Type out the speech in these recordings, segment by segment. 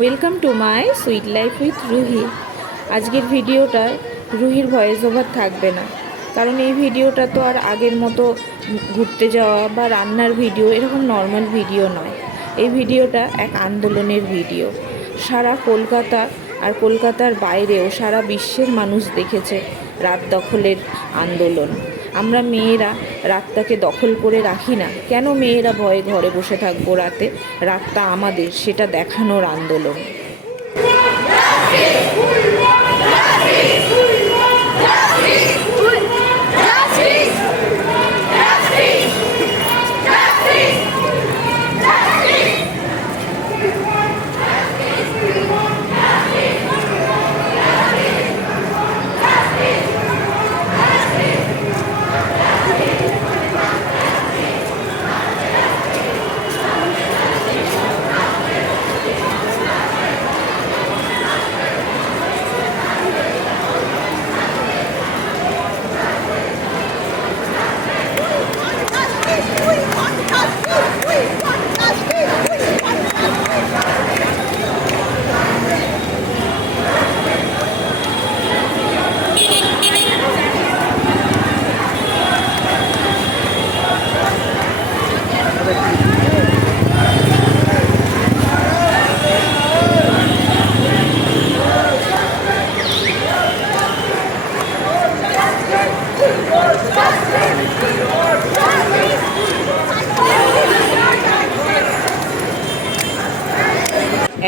Welcome to my sweet life with Ruhi. আজকের ভিডিওটা রুহির ভয়েস ওভার থাকবে না, কারণ এই ভিডিওটা তো আর আগের মতো ঘুরতে যাওয়া বা রান্নার ভিডিও এরকম নর্মাল ভিডিও নয়। এই ভিডিওটা এক আন্দোলনের ভিডিও। সারা কলকাতা আর কলকাতার বাইরেও সারা বিশ্বের মানুষ দেখেছে রাত দখলের আন্দোলন। আমরা মেয়েরা রাতটাকে দখল করে রাখি না কেন? মেয়েরা ভয়ে ঘরে বসে থাকবো রাতে? রাতটা আমাদের, সেটা দেখানোর আন্দোলন।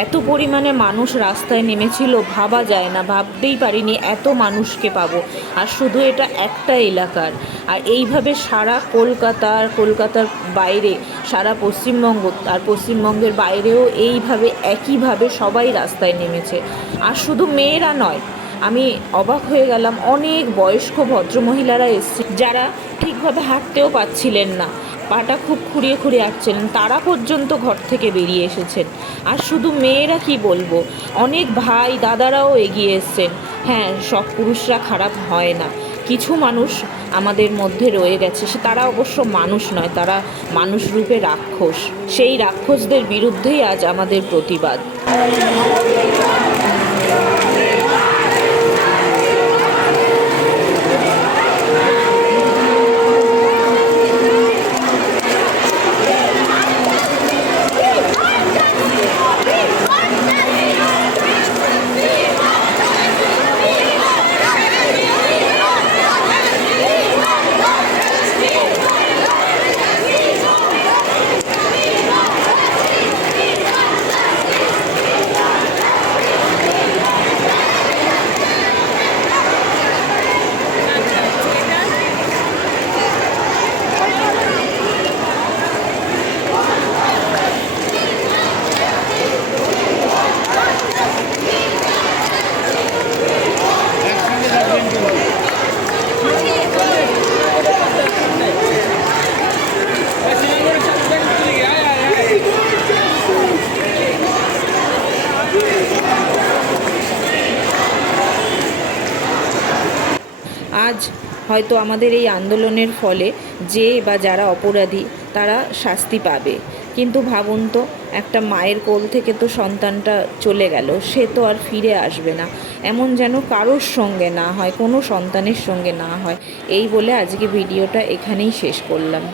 এত পরিমাণে মানুষ রাস্তায় নেমেছিল, ভাবা যায় না, ভাবতেই পারিনি এত মানুষকে পাবো। আর শুধু এটা একটা এলাকার, আর এইভাবে সারা কলকাতার বাইরে, সারা পশ্চিমবঙ্গ আর পশ্চিমবঙ্গের বাইরেও এইভাবে একইভাবে সবাই রাস্তায় নেমেছে। আর শুধু মেয়েরা নয়, আমি অবাক হয়ে গেলাম, অনেক বয়স্ক ভদ্রমহিলারা এসছে যারা ঠিকভাবে হাঁটতেও পারছিলেন না, পাটা খুব খুঁড়িয়ে হাঁটছিলেন, তারা পর্যন্ত ঘর থেকে বেরিয়ে এসেছেন। আর শুধু মেয়েরা কি বলবো, অনেক ভাই দাদারাও এগিয়ে এসছেন। হ্যাঁ, সব পুরুষরা খারাপ হয় না, কিছু মানুষ আমাদের মধ্যে রয়ে গেছে, তারা অবশ্য মানুষ নয়, তারা মানুষ রূপে রাক্ষস। সেই রাক্ষসদের বিরুদ্ধেই আজ আমাদের প্রতিবাদ। আজ হয়তো আমাদের এই আন্দোলনের ফলে যে বা যারা অপরাধী তারা শাস্তি পাবে, কিন্তু ভাবুন তো, একটা মায়ের কোল থেকে তো সন্তানটা চলে গেল, সে তো আর ফিরে আসবে না। এমন যেন কারোর সঙ্গে না হয়, কোনো সন্তানের সঙ্গে না হয়। এই বলে আজকে ভিডিওটা এখানেই শেষ করলাম।